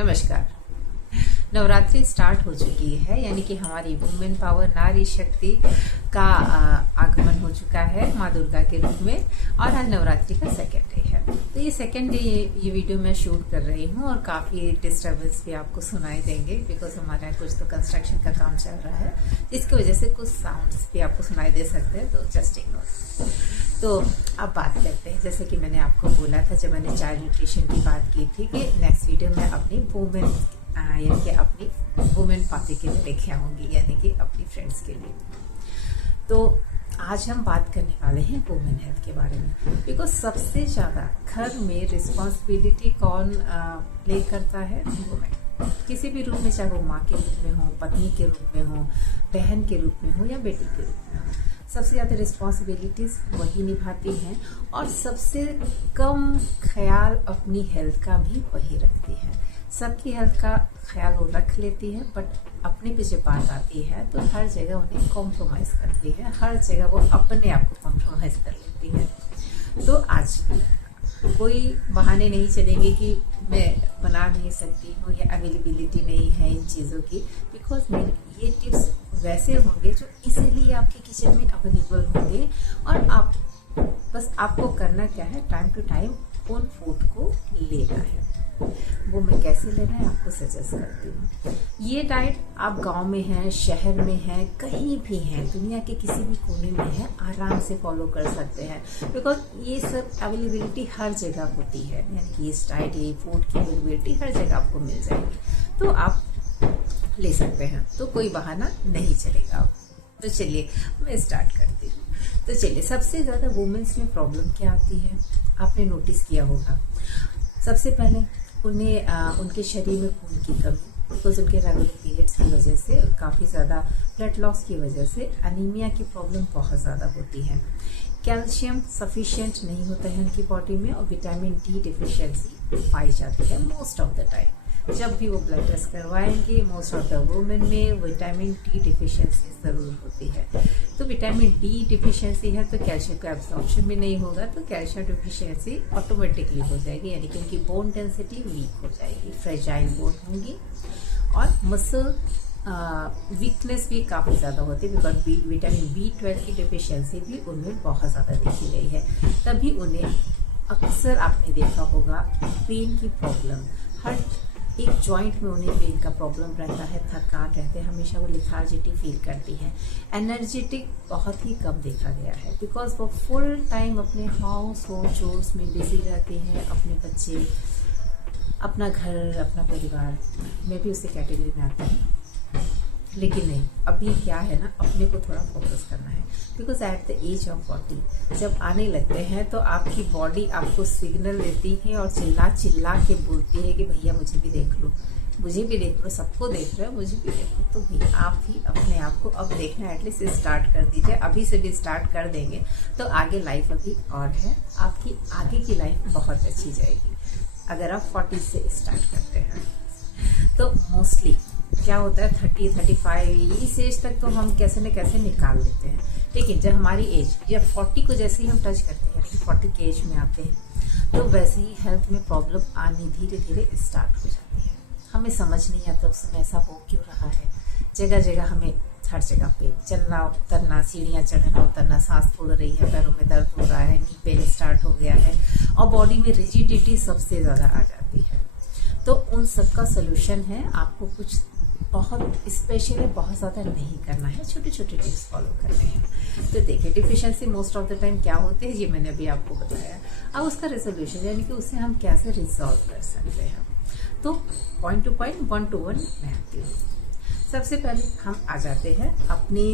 नमस्कार। नवरात्रि स्टार्ट हो चुकी है, यानी कि हमारी वुमेन पावर नारी शक्ति का आगमन हो चुका है माँ दुर्गा के रूप में। और आज नवरात्रि का सेकेंड डे है। तो ये सेकेंड डे ये वीडियो मैं शूट कर रही हूँ और काफ़ी डिस्टर्बेंस भी आपको सुनाई देंगे, बिकॉज हमारे यहाँ कुछ तो कंस्ट्रक्शन का काम चल रहा है, जिसकी वजह से कुछ साउंड्स भी आपको सुनाई दे सकते हैं, तो जस्ट इग्नोर। तो अब बात करते हैं, जैसे कि मैंने आपको बोला था जब मैंने चाइल्ड न्यूट्रिशन की बात की थी कि नेक्स्ट वीडियो में अपनी वुमेन यानी कि अपनी वुमेन पार्टी के लिए लेके आऊँगी, यानी कि अपनी फ्रेंड्स के लिए। तो आज हम बात करने वाले हैं वुमेन हेल्थ के बारे में, बिकॉज सबसे ज़्यादा घर में रिस्पॉन्सिबिलिटी कौन प्ले करता है? वुमेन। किसी भी रूप में, चाहे वो माँ के रूप में हो, पत्नी के रूप में हो, बहन के रूप में हो या बेटी के रूप में हो, सबसे ज़्यादा रिस्पॉन्सिबिलिटीज़ वही निभाती हैं और सबसे कम ख्याल अपनी हेल्थ का भी वही रखती है। सबकी हेल्थ का ख्याल वो रख लेती है, बट अपने पे जब बात आती है तो हर जगह उन्हें कॉम्प्रोमाइज़ करती है, हर जगह वो अपने आप को कॉम्प्रोमाइज़ कर लेती है। तो आज कोई बहाने नहीं चलेंगे कि मैं बना नहीं सकती हूँ या अवेलेबिलिटी नहीं है इन चीज़ों की, बिकॉज मेरे ये टिप्स वैसे होंगे जो इसीलिए आपके किचन में अवेलेबल होंगे और आप बस आपको करना क्या है, टाइम टू टाइम उन फूड को लेना है। वो मैं कैसे लेना है आपको सजेस्ट करती हूँ। ये डाइट आप गांव में हैं, शहर में हैं, कहीं भी हैं, दुनिया के किसी भी कोने में है, आराम से फॉलो कर सकते हैं, बिकॉज ये सब अवेलेबिलिटी हर जगह होती है, यानी कि इस डाइट ये फूड की अवेलेबिलिटी हर जगह आपको मिल जाएगी, तो आप ले सकते हैं। तो कोई बहाना नहीं चलेगा। तो चलिए मैं स्टार्ट करती हूँ। तो चलिए, सबसे ज़्यादा वुमेन्स में प्रॉब्लम क्या आती है, आपने नोटिस किया होगा। सबसे पहले उन्हें उनके शरीर में खून की कमी, बिकॉज उनके रेगुलर पीरियड्स की वजह से, काफ़ी ज़्यादा ब्लड लॉस की वजह से अनीमिया की प्रॉब्लम बहुत ज़्यादा होती है। कैल्शियम सफिशिएंट नहीं होता है उनकी बॉडी में और विटामिन डी डिफिशियंसी पाई जाती है मोस्ट ऑफ द टाइम। जब भी वो ब्लड टेस्ट करवाएंगे, मोस्ट ऑफ द वुमेन में विटामिन डी डिफिशियंसी ज़रूर होती है। तो विटामिन डी डिफिशियंसी है तो कैल्शियम का एब्जॉर्प्शन भी नहीं होगा, तो कैल्शियम डिफिशियंसी ऑटोमेटिकली हो जाएगी, यानी कि उनकी बोन डेंसिटी वीक हो जाएगी, फ्रेजाइल बोन होंगी और मसल वीकनेस भी काफ़ी ज़्यादा होती है, बिकॉज विटामिन B12 की डिफिशियंसी भी उनमें बहुत ज़्यादा देखी गई है। तभी उन्हें अक्सर आपने देखा होगा पेन की प्रॉब्लम, हर एक जॉइंट में उन्हें पेन का प्रॉब्लम रहता है, थकान रहते हैं, हमेशा वो लिथार्जिटी फील करती हैं, एनर्जेटिक बहुत ही कम देखा गया है, बिकॉज वो फुल टाइम अपने हाउस होल्ड चोर्स में बिजी रहते हैं, अपने बच्चे, अपना घर, अपना परिवार। मैं भी उसी कैटेगरी में आती हूँ, लेकिन नहीं, अभी क्या है ना, अपने को थोड़ा फोकस करना है, because at the age of 40 जब आने लगते हैं तो आपकी बॉडी आपको सिग्नल देती है और चिल्ला चिल्ला के बोलती है कि भैया मुझे भी देख लो, मुझे भी देख लो, सबको देख रहे हो, मुझे भी देखो। तो भी आप भी अपने आप को अब देखना एटलीस्ट स्टार्ट कर दीजिए। अभी से भी स्टार्ट कर देंगे तो आगे लाइफ अभी और है, आपकी आगे की लाइफ बहुत अच्छी जाएगी अगर आप 40 से स्टार्ट करते हैं। तो मोस्टली क्या होता है, 30-35 इस एज तक तो हम कैसे न कैसे निकाल लेते हैं, लेकिन जब हमारी एज जब 40 को जैसे ही हम टच करते हैं, यानी कि 40 के एज में आते हैं, तो वैसे ही हेल्थ में प्रॉब्लम आनी धीरे धीरे स्टार्ट हो जाती है। हमें समझ नहीं आता उस समय ऐसा हो क्यों रहा है। जगह जगह हमें हर जगह पे चलना उतरना, सीढ़ियाँ चढ़ना उतरना, सांस फूल रही है, पैरों में दर्द हो रहा है, नी पेन स्टार्ट हो गया है और बॉडी में रिजिडिटी सबसे ज़्यादा आ जाती है। तो उन सब का सोल्यूशन है, आपको कुछ बहुत स्पेशली बहुत ज़्यादा नहीं करना है, छोटे छोटे टिप्स फॉलो करने हैं। तो देखिए, deficiency most of the time क्या होते हैं, ये मैंने अभी आपको बताया। अब उसका रेजोल्यूशन, यानी कि उसे हम कैसे रिजॉल्व कर सकते हैं, तो पॉइंट टू पॉइंट, 1 to 1 मैं आती हूँ। सबसे पहले हम आ जाते हैं अपनी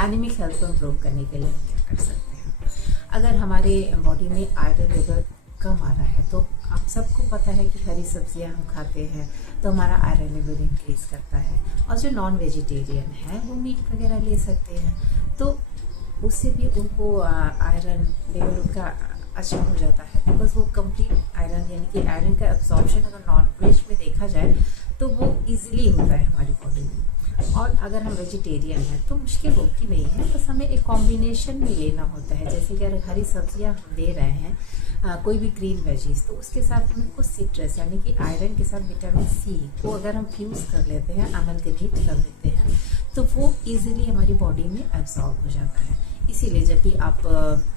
एनीमिक हेल्थ को इम्प्रूव करने के लिए हम क्या कर सकते हैं। अगर हमारे बॉडी में आयरन लेवल कम आ रहा है, तो आप सबको पता है कि हरी सब्जियां हम खाते हैं तो हमारा आयरन लेवल इंक्रीज करता है, और जो नॉन वेजिटेरियन है वो मीट वगैरह ले सकते हैं, तो उससे भी उनको आयरन लेवल उनका अच्छा हो जाता है, बिकॉज वो कंप्लीट आयरन, यानी कि आयरन का एब्जॉर्प्शन अगर नॉन वेज में देखा जाए तो वो इजीली होता है हमारी बॉडी में। और अगर हम वेजिटेरियन हैं तो मुश्किल होती नहीं है, बस हमें एक कॉम्बिनेशन में लेना होता है। जैसे कि अगर हरी सब्जियां हम ले रहे हैं, कोई भी ग्रीन वेजीज, तो उसके साथ हमें कुछ सिट्रस यानी कि आयरन के साथ विटामिन सी को अगर हम फ्यूज़ कर लेते हैं, अमलगनीट कर लेते हैं, तो वो इजीली हमारी बॉडी में एब्जॉर्ब हो जाता है। इसीलिए जब भी आप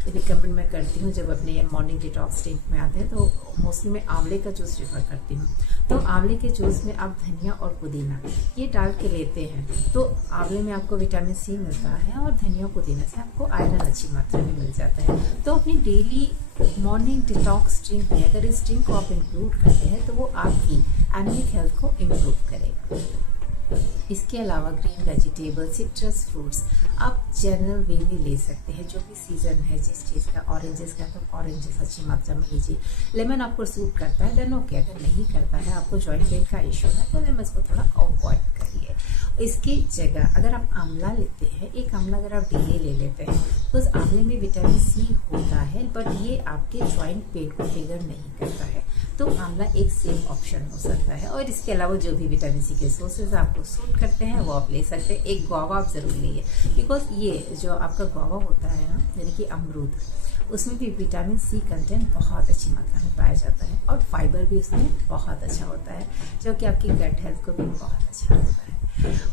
रिकमेंड मैं करती हूँ, जब अपने मॉर्निंग डिटॉक्स ड्रिंक में आते हैं तो मोस्टली मैं आंवले का जूस प्रेफर करती हूँ। तो आंवले के जूस में आप धनिया और पुदीना ये डाल के लेते हैं, तो आंवले में आपको विटामिन सी मिलता है और धनिया पुदीना से आपको आयरन अच्छी मात्रा में मिल जाता है। तो अपनी डेली मॉर्निंग डिटॉक्स ड्रिंक में अगर इस ड्रिंक को आप इंक्लूड करते हैं तो वो आपकी एनिमिक हेल्थ को इम्प्रूव करेगा। इसके अलावा ग्रीन वेजिटेबल, सिट्रस फ्रूट्स आप जनरल वे में ले सकते हैं। जो भी सीजन है जिस चीज़ का, ऑरेंजेस का तो ऑरेंजेस अच्छी मात्रा में लीजिए। लेमन आपको सूट करता है देन ओके, अगर नहीं करता है, आपको जॉइंट पेन का इशू है, तो लेमन को थोड़ा अवॉइड करिए। इसकी जगह अगर आप आंवला लेते हैं, एक आंवला अगर आप डेली ले लेते हैं, तो उस आंवले में विटामिन सी होता है, बट ये आपके जॉइंट पेन को ट्रिगर नहीं करता है, तो आंवला एक सेफ ऑप्शन हो सकता है। और इसके अलावा जो भी विटामिन सी के सोर्सेज आपको सूट करते हैं वो आप ले सकते हैं। एक गुआवा आप जरूर लीजिए, बिकॉज ये जो आपका गुआवा होता है ना, यानी कि अमरूद, उसमें भी विटामिन सी कंटेंट बहुत अच्छी मात्रा में पाया जाता है और फाइबर भी उसमें बहुत अच्छा होता है, जो कि आपकी गट हेल्थ को भी बहुत अच्छा होता है।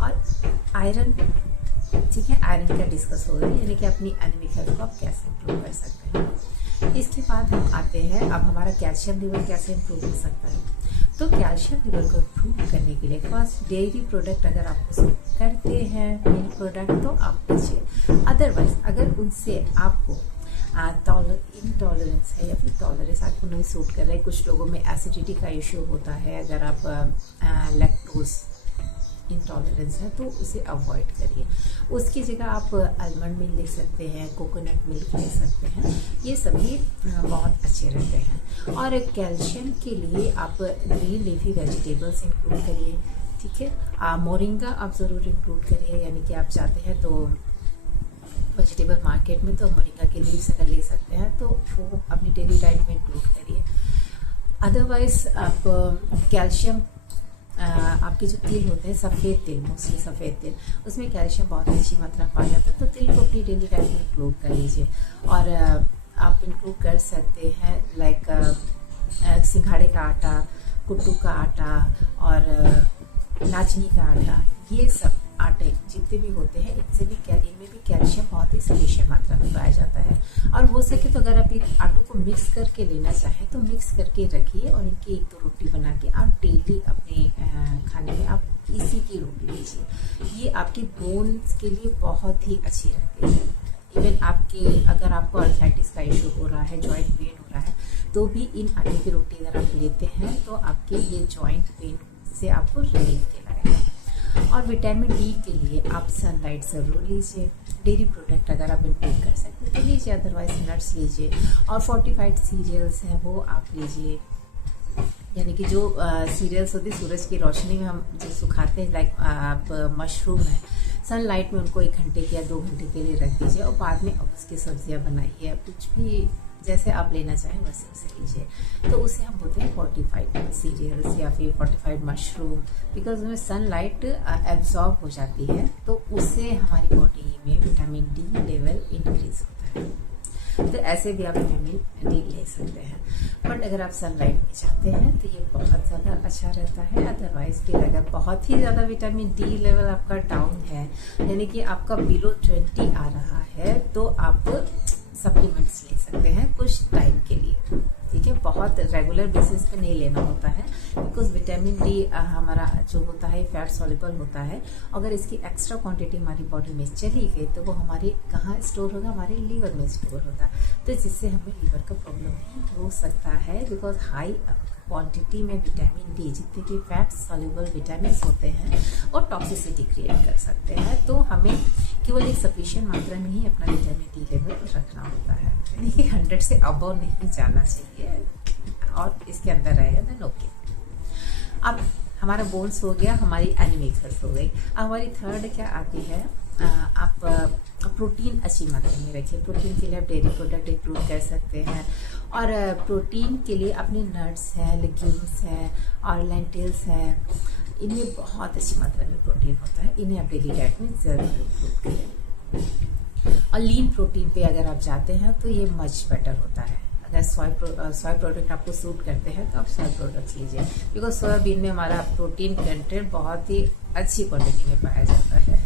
और आयरन, ठीक है, आयरन का डिस्कस हो गया, यानी कि अपनी एनिमिक हेल्थ को आप कैसे इम्प्रूव कर सकते हैं। इसके बाद हम आते हैं, अब हमारा कैल्शियम लेवल कैसे इम्प्रूव हो सकता है। तो कैल्शियम लेवल को इम्प्रूव करने के लिए फर्स्ट डेयरी प्रोडक्ट अगर आप उसको करते हैं, मिल्क प्रोडक्ट, तो आप लीजिए। अदरवाइज अगर उनसे आपको इंटॉलरेंस है या फिर टॉलरेंस आपको नहीं सूट कर रहा है, कुछ लोगों में एसिडिटी का इश्यू होता है, अगर आप लैक्टोज इंटॉलरेंस है तो उसे अवॉइड करिए। उसकी जगह आप आलमंड मिल्क ले सकते हैं, कोकोनट मिल्क ले सकते हैं, ये सभी बहुत अच्छे रहते हैं। और कैल्शियम के लिए आप ग्रीन लीफी वेजिटेबल्स इंक्लूड करिए, ठीक है। मोरिंगा आप ज़रूर इंक्लूड करिए, यानी कि आप चाहते हैं तो वेजिटेबल मार्केट में तो मोरिंगा के लीव्स अगर ले सकते हैं तो वो अपनी डेली डाइट में इंक्लूड करिए। अदरवाइज आप कैल्शियम, आपके जो तिल होते हैं, सफ़ेद तिल, मोस्टली सफ़ेद तिल, उसमें कैल्शियम बहुत अच्छी मात्रा में पाया जाता है, तो तिल को अपनी डेली डाइट में इंक्लूड कर लीजिए। और आप इंक्लूड कर सकते हैं लाइक सिंघाड़े का आटा, कुट्टू का आटा और नाचनी का आटा, ये सब आटे जितने भी होते हैं इनमें भी कैल्शियम बहुत ही सफिशिएंट मात्रा में पाया जाता है। और हो सके तो अगर आप इन आटों को मिक्स करके लेना चाहें तो मिक्स करके रखिए और इनकी एक दो रोटी बना के आप डेली अपने खाने में आप इसी की रोटी लीजिए। ये आपके बोन्स के लिए बहुत ही अच्छी रहती है। इवन आपके अगर आपको अर्थराइटिस का इशू हो रहा है, जॉइंट पेन हो रहा है, तो भी इन आटे की रोटी अगर आप लेते हैं तो आपके ये जॉइंट पेन से आपको रिलीफ दिलाएगा। और विटामिन डी के लिए आप सनलाइट ज़रूर लीजिए। डेयरी प्रोडक्ट अगर आप इंक्लूड कर सकते तो लीजिए, अदरवाइज नट्स लीजिए। और फोर्टिफाइड सीरियल्स हैं वो आप लीजिए, यानी कि जो सीरियल्स होती है सूरज की रोशनी में हम जो सुखाते हैं, लाइक आप मशरूम है, सनलाइट में उनको 1 घंटे या 2 घंटे के लिए रख दीजिए और बाद में अब उसकी सब्जियां बनाइए। कुछ भी जैसे आप लेना चाहें वैसे उसे लीजिए, तो उसे हम बोलते हैं फोर्टिफाइड सीरियल्स या फिर फोर्टिफाइड मशरूम, बिकॉज उसमें सनलाइट एब्जॉर्ब हो जाती है, तो उससे हमारी बॉडी में विटामिन डी लेवल इंक्रीज होता है। तो ऐसे भी आप विटामिन डी ले सकते हैं, बट अगर आप सनलाइट में चाहते हैं तो ये बहुत ज़्यादा अच्छा रहता है। अदरवाइज फिर अगर बहुत ही ज़्यादा विटामिन डी लेवल आपका डाउन है, यानी कि आपका बिलो 20 आ रहा है, तो आप सप्लीमेंट्स ले सकते हैं कुछ टाइम के लिए, ठीक है। बहुत रेगुलर बेसिस पे नहीं लेना होता है, बिकॉज विटामिन डी हमारा जो होता है फैट सॉल्युबल होता है। अगर इसकी एक्स्ट्रा क्वांटिटी हमारी बॉडी में चली गई तो वो हमारे कहाँ स्टोर होगा, हमारे लीवर में स्टोर होगा, तो जिससे हमें लीवर का प्रॉब्लम हो सकता है। बिकॉज हाई क्वांटिटी में विटामिन डी, जितने कि फैट सॉल्युबल विटामिन होते हैं, और टॉक्सिसिटी क्रिएट कर सकते हैं। तो हमें केवल एक सफिशिएंट मात्रा में ही अपना विटामिन डी लेवल रखना होता है, यानी कि 100 से अबव नहीं जाना चाहिए, और इसके अंदर रहेगा देन ओके। अब हमारा बोन्स हो गया, हमारी एनिमिक हेल्थ हो गई। अब हमारी थर्ड क्या आती है, आप प्रोटीन अच्छी मात्रा में रखिए। प्रोटीन के लिए आप डेयरी प्रोडक्ट इंक्लूड कर सकते हैं, और प्रोटीन के लिए अपने नट्स हैं, लेग्यूम्स हैं और लेंटिल्स हैं, इनमें बहुत अच्छी मात्रा में प्रोटीन होता है, इन्हें आप डेली डाइट में ज़रूर इंक्लूड करें। और लीन प्रोटीन पे अगर आप जाते हैं तो ये मच बेटर होता है। अगर सोया प्रोडक्ट आपको सूट करते हैं तो आप सोया प्रोडक्ट्स लीजिए, बिकॉज सोयाबीन में हमारा प्रोटीन कंटेंट बहुत ही अच्छी क्वांटिटी में पाया जाता है।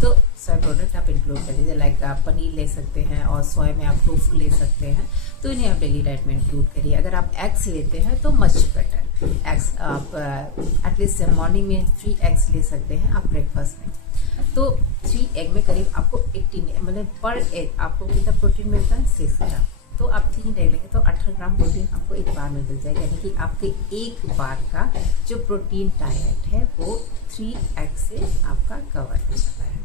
तो सोया प्रोडक्ट आप इंक्लूड कर लीजिए, लाइक आप पनीर ले सकते हैं और सोया में आप टोफू ले सकते हैं, तो इन्हें आप डेली डाइट में इंक्लूड करिए। अगर आप एग्स लेते हैं तो मच बेटर, एग्स आप एटलीस्ट मॉर्निंग में 3 एग्स ले सकते हैं आप ब्रेकफास्ट में। तो 3 एग में करीब आपको 18 मतलब पर एग आपको कितना प्रोटीन मिलता है, 6 ग्राम। तो आप 3 एग लेंगे तो 18 ग्राम प्रोटीन आपको एक बार में मिल जाएगा, यानी कि आपके एक बार का जो प्रोटीन डाइट है वो 3 एग से आपका कवर हो जाता है।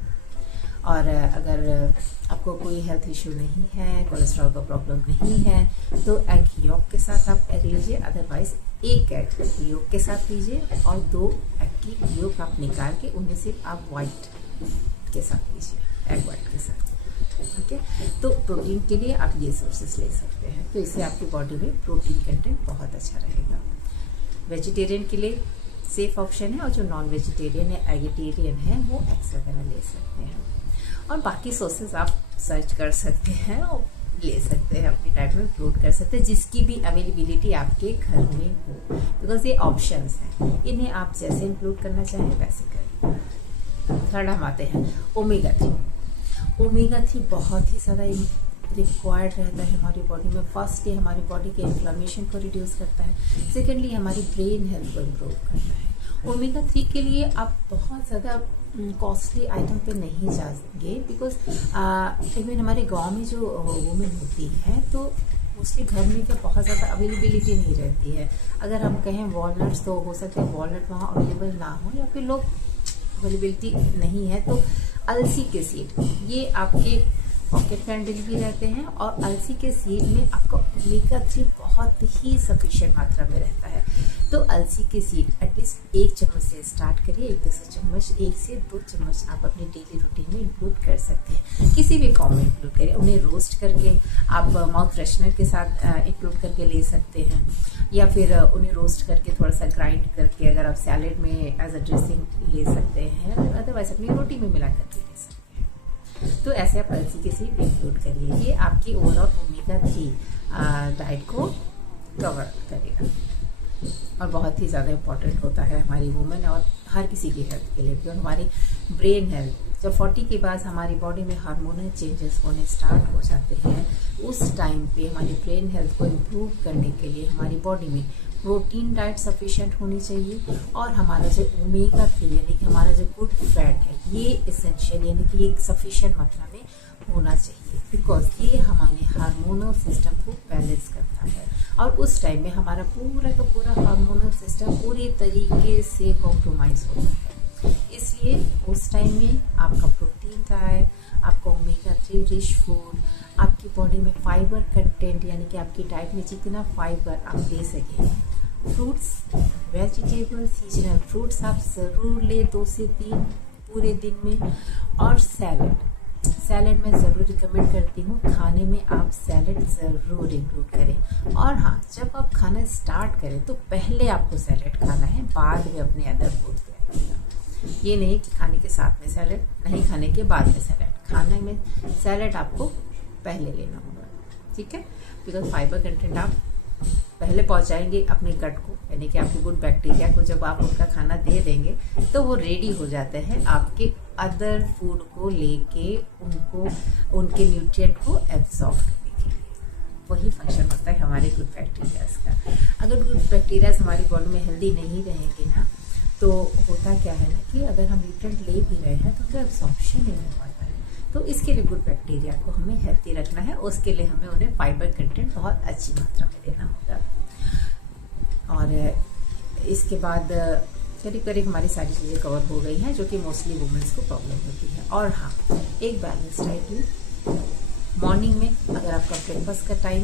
और अगर आपको कोई हेल्थ इश्यू नहीं है, कोलेस्ट्रॉल का प्रॉब्लम नहीं है, तो एग यॉक के साथ आप एग लीजिए, अदरवाइज एक एग यॉक के साथ लीजिए और 2 एग की यॉक आप निकाल के उन्हें सिर्फ आप वाइट के साथ लीजिए, एग वाइट के साथ। ओके, तो प्रोटीन के लिए आप ये सोर्सेस ले सकते हैं, तो इससे आपकी बॉडी में प्रोटीन कंटेंट बहुत अच्छा रहेगा। वेजिटेरियन के लिए सेफ ऑप्शन है, और जो नॉन वेजिटेरियन या एगिटेरियन है वो एग्स वगैरह ले सकते हैं। और बाकी सोर्सेज आप सर्च कर सकते हैं और ले सकते हैं, अपनी डाइट में इंक्लूड कर सकते हैं, जिसकी भी अवेलेबिलिटी आपके घर में हो, बिकॉज ये ऑप्शंस हैं, इन्हें आप जैसे इंक्लूड करना चाहें वैसे करें। थर्ड हम आते हैं ओमेगा 3। ओमेगा 3 बहुत ही ज़्यादा रिक्वायर्ड रहता है हमारी बॉडी में। फर्स्टली हमारी बॉडी के इन्फ्लेमेशन को रिड्यूस करता है, सेकेंडली हमारी ब्रेन हेल्थ को इम्प्रूव करता है। ओमेगा 3 के लिए आप बहुत ज़्यादा कॉस्टली आइटम पे नहीं जाएंगे, बिकॉज इवन हमारे गांव में जो वुमेन होती है तो मोस्टली घर में क्या बहुत ज़्यादा अवेलेबिलिटी नहीं रहती है। अगर हम कहें वॉलनट्स, तो हो सकता है वॉलनट वहाँ अवेलेबल ना हो, या फिर लोग अवेलेबिलिटी नहीं है, तो अलसी के सीड ये आपके पॉकेट फ्रेंडली भी रहते हैं, और अलसी के सीड में आपका ओमेगा 3 बहुत ही सफिशिएंट मात्रा में रहता है। तो अलसी के सीड एटलीस्ट 1 चम्मच से स्टार्ट करिए, 1 चम्मच, 1 से 2 चम्मच आप अपनी डेली रूटीन में इंक्लूड कर सकते हैं, किसी भी फॉर्म में इंक्लूड करिए। उन्हें रोस्ट करके आप माउथ फ्रेशनर के साथ इंक्लूड करके ले सकते हैं, या फिर उन्हें रोस्ट करके थोड़ा सा ग्राइंड करके अगर आप सैलेड में एज अ ड्रेसिंग ले सकते हैं, अदरवाइज अपनी रोटी में मिला करके ले सकते हैं। तो ऐसे आप अलसी के सीड इंक्लूड करिए, ये आपकी ओवरऑल ओमेगा 3 डाइट को कवर करेगा, और बहुत ही ज़्यादा इम्पॉर्टेंट होता है हमारी वुमेन और हर किसी की हेल्थ के लिए भी। और हमारी ब्रेन हेल्थ, जब 40 के बाद हमारी बॉडी में हार्मोनल चेंजेस होने स्टार्ट हो जाते हैं, उस टाइम पे हमारी ब्रेन हेल्थ को इम्प्रूव करने के लिए हमारी बॉडी में प्रोटीन डाइट सफिशिएंट होनी चाहिए, और हमारा जो ओमेगा 3 यानी कि हमारा जो गुड फैट है ये एसेंशियल यानी कि एक सफिशिएंट मात्रा में होना चाहिए, बिकॉज ये हमारे हार्मोनल सिस्टम को बैलेंस करता है, और उस टाइम में हमारा पूरा का पूरा हार्मोनल सिस्टम पूरी तरीके से कॉम्प्रोमाइज होता है। इसलिए उस टाइम में आपका प्रोटीन डाइट, आपका ओमेगा 3 रिच फूड, आपकी बॉडी में फाइबर कंटेंट यानी कि आपकी डाइट में जितना फाइबर आप ले सकें, फ्रूट्स, वेजिटेबल, सीजनल फ्रूट्स आप ज़रूर ले 2 से 3 पूरे दिन में, और सैलड मैं ज़रूर रिकमेंड करती हूँ, खाने में आप सैलड ज़रूर इंक्लूड करें। और हाँ, जब आप खाना स्टार्ट करें तो पहले आपको सैलड खाना है, बाद में अपने अदर फूड पे आइएगा। ये नहीं कि खाने के साथ में सैलड, नहीं खाने के बाद में सैलड, खाने में सैलड आपको पहले लेना होगा, ठीक है, बिकॉज फाइबर कंटेंट आप पहले पहुंचाएंगे अपने गट को, यानी कि आपके गुड बैक्टीरिया को। जब आप उनका खाना दे देंगे तो वो रेडी हो जाते हैं आपके अदर फूड को लेके उनके न्यूट्रिएंट को एब्जॉर्ब करने के लिए। वही फंक्शन होता है हमारे गुड बैक्टीरियाज का। अगर गुड बैक्टीरियाज हमारी बॉडी में हेल्दी नहीं रहेंगे ना, तो होता क्या है ना कि अगर हम न्यूट्रिएंट ले भी रहे हैं तो उनका एब्जॉर्प्शन नहीं हो पाता है। तो इसके लिए गुड बैक्टीरिया को हमें हेल्दी रखना है, उसके लिए हमें उन्हें फाइबर कंटेंट बहुत अच्छी मात्रा में देना होगा। और इसके बाद करीब करीब हमारी सारी चीज़ें कवर हो गई हैं जो कि मोस्टली वुमेन्स को प्रॉब्लम होती है। और हाँ, एक बैलेंस डाइट ली। मॉर्निंग में अगर आपका ब्रेकफास्ट का टाइम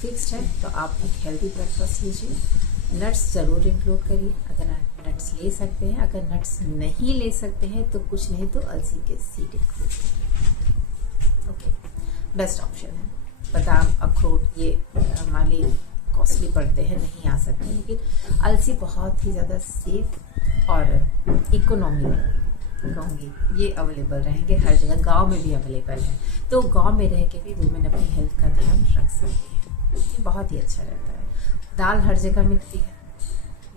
फिक्स्ड है तो आप एक हेल्दी ब्रेकफास्ट लीजिए। नट्स ज़रूर इंक्लूड करिए अगर आप नट्स ले सकते हैं। अगर नट्स नहीं ले सकते हैं तो कुछ नहीं तो अलसी के सीड इंक्लूड करिए। ओके, बेस्ट ऑप्शन है। बादाम, अखरोट ये हमारे कॉस्टली पड़ते हैं, नहीं आ सकते, लेकिन अलसी बहुत ही ज़्यादा सेफ और इकोनॉमी कहूँगी ये अवेलेबल रहेंगे हर जगह, गांव में भी अवेलेबल है। तो गांव में रह के भी वुमेन अपनी हेल्थ का ध्यान रख सकती है, ये बहुत ही अच्छा रहता है। दाल हर जगह मिलती है,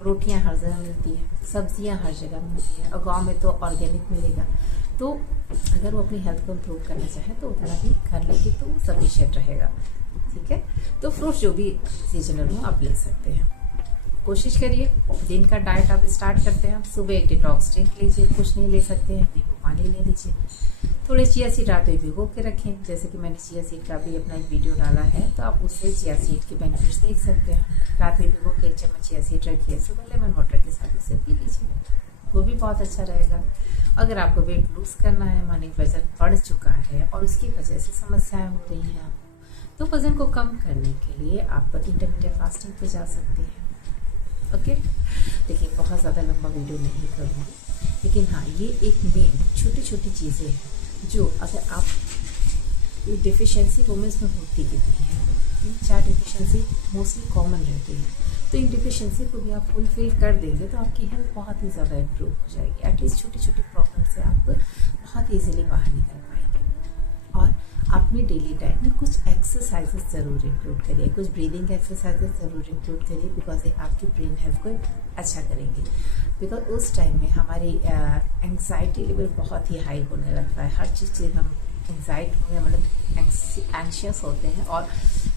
रोटियां हर जगह मिलती है, सब्जियां हर जगह मिलती है, और गांव में तो ऑर्गेनिक मिलेगा। तो अगर वो अपनी हेल्थ को इम्प्रूव करना चाहे तो उतना भी कर लेगी तो सफिशिएंट रहेगा। ठीक है, तो फ्रूट्स जो भी सीजनल हो आप ले सकते हैं। कोशिश करिए दिन का डाइट आप स्टार्ट करते हैं, सुबह एक डिटॉक्स ड्रिंक लीजिए, कुछ नहीं ले सकते हैं नींबू पानी ले लीजिए, थोड़े चिया सीड रात में भिगो के रखें। जैसे कि मैंने चिया सीड का भी अपना एक वीडियो डाला है, तो आप उससे चिया सीड के बेनिफिट्स देख सकते हैं। रात में भिगो के 1 चम्मच चिया सीड रखिए, सुबह लेमन वाटर के साथ उसे पी लीजिए, वो भी बहुत अच्छा रहेगा। अगर आपको वेट लूज करना है, माने वजन बढ़ चुका है और उसकी वजह से समस्याएं हो रही हैं आपको, तो वजन को कम करने के लिए आप इंटरमीडिएट फास्टिंग पे जा सकते हैं। ओके, देखिए बहुत ज़्यादा लंबा वीडियो नहीं करूँगी, लेकिन हाँ ये एक मेन छोटी छोटी चीज़ें हैं जो अगर आप डिफिशियंसी वुमेन्स में होती कितनी है, 3-4 डिफिशियंसी मोस्टली कॉमन रहती है, तो इन डिफिशियंसी को भी आप फुलफिल कर देंगे तो आपकी हेल्थ बहुत ही ज़्यादा इम्प्रूव हो जाएगी। एटलीस्ट छोटी छोटी प्रॉब्लम से आप बहुत ईजिली बाहर निकल पाएंगे। और अपनी डेली डाइट में कुछ एक्सरसाइजेस ज़रूर इंक्लूड करिए, कुछ ब्रीदिंग एक्सरसाइजेस ज़रूर इंक्लूड करिए, बिकॉज ये आपकी ब्रेन हेल्थ को अच्छा करेंगे। बिकॉज उस टाइम में हमारी एंग्जाइटी लेवल बहुत ही हाई होने लगता है, हर चीज़ से हम एंग्जाइट हो गए, मतलब एंशियस होते हैं और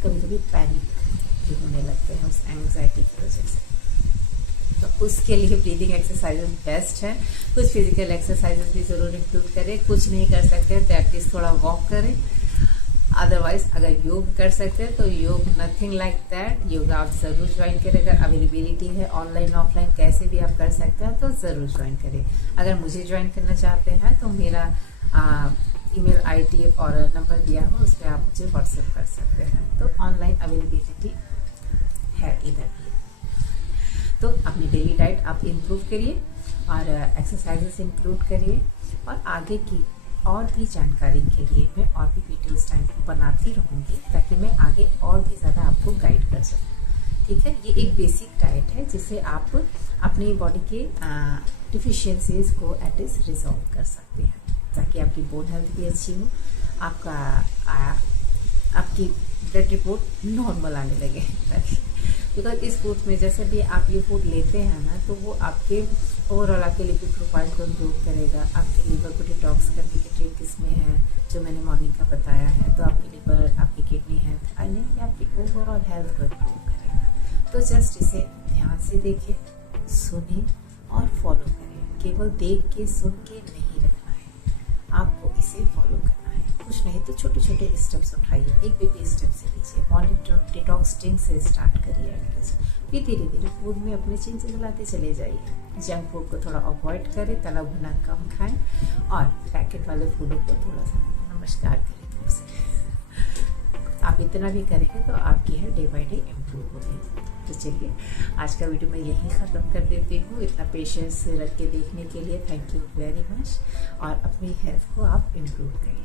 कभी कभी पैनिक भी होने लगते हैं उस एंग्जाइटी की वजह से। तो उसके लिए ब्रीदिंग एक्सरसाइजेस बेस्ट है। कुछ फिजिकल एक्सरसाइजेस भी ज़रूर इंक्लूड करें, कुछ नहीं कर सकते तो एटलीस्ट थोड़ा वॉक करें। अदरवाइज अगर योग कर सकते हैं तो योग नथिंग लाइक दैट, योगा आप ज़रूर ज्वाइन करें। अगर अवेलेबिलिटी है ऑनलाइन ऑफलाइन कैसे भी आप कर सकते हैं तो ज़रूर ज्वाइन करें। अगर मुझे ज्वाइन करना चाहते हैं तो मेरा ईमेल आईडी और नंबर दिया हो, उस पर आप मुझे व्हाट्सएप कर सकते हैं। तो ऑनलाइन अवेलेबिलिटी है इधर भी। तो अपनी डेली डाइट आप इम्प्रूव करिए और एक्सरसाइजेस इंक्लूड करिए, और आगे की और भी जानकारी के लिए मैं और भी वीडियोस टाइम बनाती रहूँगी ताकि मैं आगे और भी ज़्यादा आपको गाइड कर सकूँ। ठीक है, ये एक बेसिक डाइट है जिससे आप अपनी बॉडी के डिफिशियंसीज को एटलीस्ट रिजॉल्व कर सकते हैं, ताकि आपकी बोन हेल्थ भी अच्छी हो, आपकी ब्लड रिपोर्ट नॉर्मल आने लगे। बिकॉज इस फूड में जैसे भी आप ये फूड लेते हैं ना, तो वो आपके ओवरऑल आपके लिपिड प्रोफाइल को इम्प्रूव करेगा, आपके लिवर को डिटॉक्स करने के ट्रिक इसमें है जो मैंने मॉर्निंग का बताया है। तो आपकी लिवर, आपकी किडनी हेल्थ, यानी कि आपकी ओवरऑल हेल्थ को इम्प्रूव करेगा। तो जस्ट इसे ध्यान से देखिए, सुनिए और फॉलो करिए। केवल देख के सुन के नहीं रखना है, आपको इसे फॉलो करना है। कुछ नहीं तो छोटे छोटे स्टेप्स उठाइए, एक बेबी स्टेप से लीजिए। मॉर्निंग डिटॉक्स ड्रिंक से स्टार्ट करिए एटलीस्ट, फिर धीरे धीरे फूड में अपने चेंजेस लाते चले जाइए। जंक फूड को थोड़ा अवॉइड करें, तला भुना कम खाएं, और पैकेट वाले फूडों को थोड़ा सा नमस्कार करें दूर से। आप इतना भी करेंगे तो आपकी health day by day improve होगी। तो चलिए आज का वीडियो मैं यहीं ख़त्म कर देती हूँ। इतना पेशेंस रख के देखने के लिए थैंक यू वेरी मच, और अपनी हेल्थ को आप इम्प्रूव करिए।